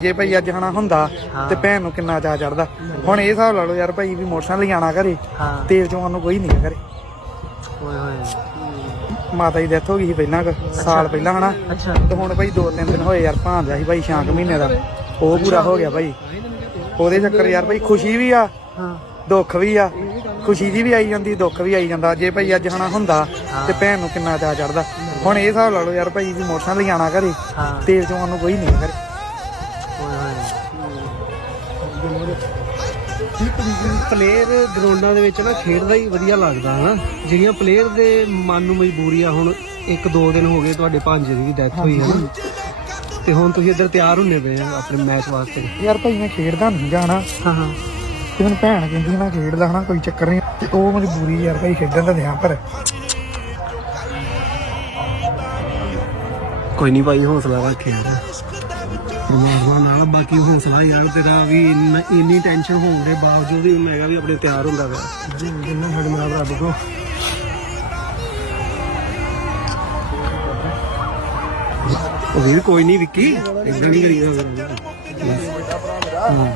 ਜੇ ਭਾਈ ਅੱਜ ਹਨਾ ਹੁੰਦਾ ਤੇ ਭੈਣ ਨੂੰ ਕਿੰਨਾ ਚਾਹ ਚੜਦਾ ਹੁਣ ਇਹ ਹਿਸਾਬ ਲਾ ਲਓ ਯਾਰ ਭਾਈ ਵੀ ਮੋਟਰਸਾਈਕਲ ਲਿਆਣਾ ਘਰੇ ਹਾਂ। ਤੇਲ ਚਵਾਉਣ ਨੂੰ ਕੋਈ ਨਹੀਂ ਹੈ ਘਰੇ। ਓਏ ਹੋਏ। ਮਾਤਾ ਦੀ ਡੈਥ ਹੋ ਗਈ ਸੀ ਪਹਿਲਾਂ ਕੁ, ਸਾਲ ਪਹਿਲਾਂ ਹਨਾ। ਅੱਛਾ। ਤੇ ਹੁਣ ਭਾਈ ਦੋ ਤਿੰਨ ਦਿਨ ਹੋਏ ਯਾਰ ਭਾਂਜਾ ਸੀ ਭਾਈ ਛਾਂਕ ਮਹੀਨੇ ਦਾ। ਉਹ ਪੂਰਾ ਹੋ ਗਿਆ ਭਾਈ। ਉਹਦੇ ਚੱਕਰ ਯਾਰ ਭਾਈ ਖੁਸ਼ੀ ਵੀ ਆ ਹਾਂ। ਦੁੱਖ ਵੀ ਆ। ਖੁਸ਼ੀ ਦੀ ਵੀ ਆਈ ਜਾਂਦੀ ਦੁੱਖ ਵੀ ਆਈ ਜਾਂਦਾ। ਜੇ ਭਾਈ ਅੱਜ ਹਨਾ ਹੁੰਦਾ ਤੇ ਭੈਣ ਨੂੰ ਕਿੰਨਾ ਚਾਹ ਚੜਦਾ ਹੁਣ ਇਹ ਹਿਸਾਬ ਲਾ ਲਓ ਯਾਰ ਭਾਈ ਵੀ ਮੋਟਰਸਾਈਕਲ ਲਿਆਣਾ ਘਰੇ ਹਾਂ। ਤੇਲ ਚਵਾਉਣ ਨੂੰ ਕੋਈ ਨਹੀਂ ਹੈ ਘਰੇ। ਪਲੇਅਰ ਗਰਾਊਂਡਾਂ ਦੇ ਵਿੱਚ ਨਾ ਖੇਡਦਾ ਹੀ ਵਧੀਆ ਲੱਗਦਾ ਹਨਾ। ਜਿਹੜੀਆਂ ਪਲੇਅਰ ਦੇ ਮਨ ਨੂੰ ਮਜਬੂਰੀ ਆ ਹੁਣ ਇੱਕ ਦੋ ਦਿਨ ਹੋ ਗਏ ਤੁਹਾਡੇ ਭਾਂਜੇ ਦੀ ਡੈਥ ਹੋਈ ਹੈ ਤੇ ਹੁਣ ਤੁਸੀਂ ਇੱਧਰ ਤਿਆਰ ਹੁੰਨੇ ਪਏ ਆ ਆਪਣੇ ਮੈਚ ਵਾਸਤੇ। ਯਾਰ ਭਾਈ ਮੈਂ ਖੇਡਦਾ ਨਹੀਂ ਜਾਣਾ ਹਾਂ ਹਾਂ। ਤੇ ਮੈਨੂੰ ਭੈਣ ਕਹਿੰਦੀ ਮੈਂ ਖੇਡਦਾ ਹਨਾ ਕੋਈ ਚੱਕਰ ਨਹੀਂ। ਤੇ ਉਹ ਮਜਬੂਰੀ ਯਾਰ ਭਾਈ ਖੇਡਣ ਦਾ ਦਿਆਂ ਪਰ। ਕੋਈ ਨਹੀਂ ਭਾਈ ਹੌਸਲਾ ਰੱਖ ਯਾਰ। ਪਰਮਾਤਮਾ ਨਾਲ ਬਾਕੀ ਹੌਸਲਾ ਯਾਰ ਤੇਰਾ ਵੀ ਇੰਨ- ਇੰਨੀ ਟੈਨਸ਼ਨ ਹੋਣ ਦੇ ਬਾਵਜੂਦ ਵੀ ਮੈਂ ਕਿਹਾ ਵੀ ਆਪਣੇ ਤਿਆਰ ਹੁੰਦਾ ਪਿਆ ਜਿੰਨਾ ਸਾਡੇ ਨਾਲ ਰੱਬ ਕੋ। ਉਹ ਵੀਰ ਕੋਈ ਨਹੀਂ ਵਿੱਕੀ। ਇਦਾਂ ਨਹੀਂ ਕਰੀਦਾ ਹਾਂ।